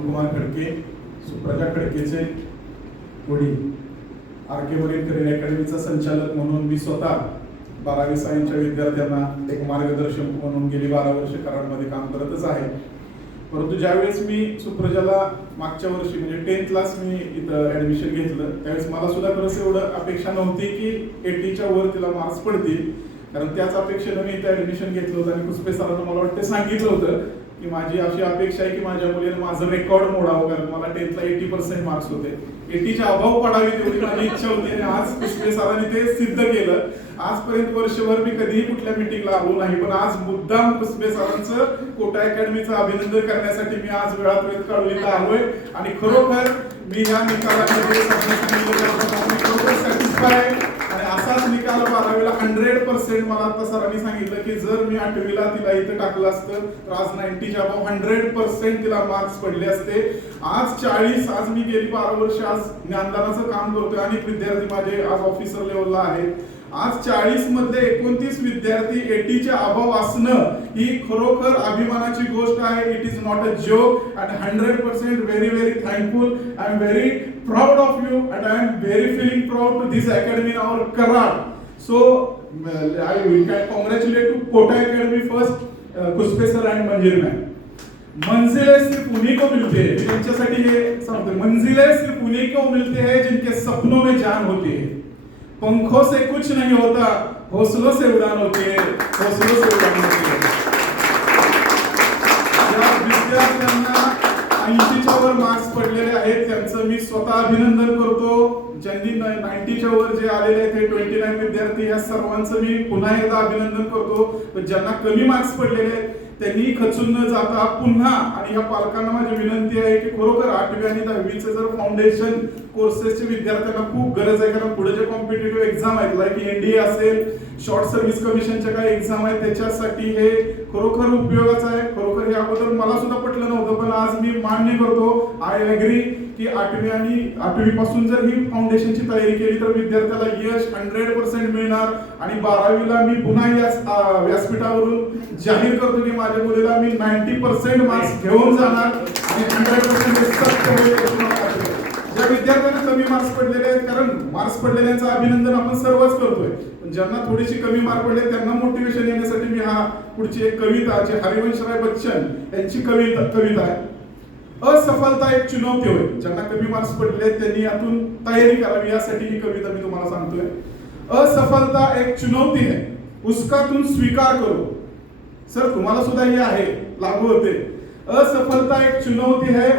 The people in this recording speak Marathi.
कुमार खडके सुप्रजा खडकेचे वडील. आर के वरील करिअर अकॅडमीचा संचालक म्हणून मी स्वतः बारावी सायन्सच्या विद्यार्थ्यांना एक मार्गदर्शक म्हणून गेली बारा वर्ष कराडमध्ये काम करतच आहे. परंतु ज्यावेळेस मी सुप्रजाला मागच्या वर्षी म्हणजे टेन्थ क्लास मी इथं ऍडमिशन घेतलं त्यावेळेस मला सुद्धा खरंच एवढं अपेक्षा नव्हती की एटीच्या वर तिला मार्क्स पडतील. कारण त्याच अपेक्षेनं मी इथं ऍडमिशन घेतलं होतं आणि कुसपे सरांना मला वाटतं सांगितलं होतं की माझी अशी अपेक्षा आहे की माझ्या मुलीनं माझं रेकॉर्ड मोडावं कारण मला टेन्थला एटी पर्सेंट मार्क्स होते. एटीचे अभाव पडावे तेवढी माझी इच्छा होती आणि आज कुसपे सरांनी ते सिद्ध केलं. आजपर्यंत वर्षभर मी कधीही कुठल्या मिटिंगला आलो नाही पण आज मुद्दाम कुसबे सरांचं कोटा अकॅडमीचं अभिनंदन करण्यासाठी मी आज वेळात वेळ काढून इथं आलोय. आणि खरोखर मी या निकालामध्ये सॅटिस्फाय आहे आणि असाच निकाल बारावीला हंड्रेड पर्सेंट मला आता सरांनी सांगितलं की जर मी आठवीला तिला इथं टाकलं असतं तर आज नाईन्टीच्या अबाव हंड्रेड पर्सेंट तिला मार्क्स पडले असते. आज चाळीस आज मी गेली बारा वर्ष आज ज्ञानदानाचं काम करतोय अनेक विद्यार्थी माझे आज ऑफिसर लेवलला आहेत. आज चाळीसमध्ये एकोणतीस विद्यार्थी एटीच्या अभाव असणं ही खरोखर अभिमानाची गोष्ट आहे. It is not a joke and hundred percent very very thankful I am very proud of you and I am very feeling proud to this academy our Karad so I will can congratulate to Kota academy first Kuspe sir and Manjir ma'am मंजिलें सिर्फ उन्हीं को मिलते है त्यांच्यासाठी हे सांगतो मंजिलें सिर्फ उन्हीं को मिलते है जिनके सपनों में जान होती है. पंखों से कुछ नहीं होता हौसलों से उड़ान होती है हौसलों से उड़ान होती है. या विद्यार्थ्यांना ऐंशीच्या वर मार्क्स पडलेले आहेत त्यांचं मी स्वतः अभिनंदन करतो. ज्यांनी नाईन्टीच्या वर जे आलेले आहेत ते ट्वेंटी नाईन विद्यार्थी या सर्वांचं मी पुन्हा एकदा अभिनंदन करतो. पण ज्यांना कमी मार्क्स पडलेले आहेत त्यांनी खचून न जाता पुन्हा आणि या पालकांना माझी विनंती आहे की खरोखर आठवी आणि दहावीचे जर फाउंडेशन कोर्सेसचे विद्यार्थ्यांना खूप गरज आहे कारण पुढे जे कॉम्पिटेटिव्ह एक्झाम आहेत लाईक एनडीए असेल शॉर्ट सर्व्हिस कमिशनच्या काही एक्झाम आहेत त्याच्यासाठी हे खरोखर उपयोगाचं आहे. खरोखर हे अगोदर मला सुद्धा पटलं नव्हतं पण आज मी मान्य करतो. आय अग्री की आठवी आणि आठवी पासून जर ही फाउंडेशनची तयारी केली तर विद्यार्थ्याला यश हंड्रेड पर्सेंट मिळणार. आणि बारावीला मी पुन्हा व्यासपीठावरून जाहीर करतो की माझ्या मुलीला मी नाईन्टी पर्सेंट मार्क्स घेऊन जाणार. आणि हंड्रेड पर्सेंट ज्या विद्यार्थ्यांना कमी मार्क्स पडलेले आहेत कारण मार्क्स पडलेल्यांचं अभिनंदन आपण सर्वच करतोय. पण ज्यांना थोडीशी कमी मार्क पडले त्यांना मोटिवेशन येण्यासाठी मी हा पुढची एक कविता हरिवंश हरिवंशराय बच्चन यांची कविता कविता आहे. असफलता एक चुनौती होय. ज्यांना कमी मार्क्स पडले त्यांनी यातून तयारी करावी. यासाठी ही कविता मी तुम्हाला सांगतोय. असफलता एक चुनौती है उसका तुम स्वीकार करो. सर तुम्हाला सुद्धा हे आहे. लागू होते. असफलता एक चुनौती है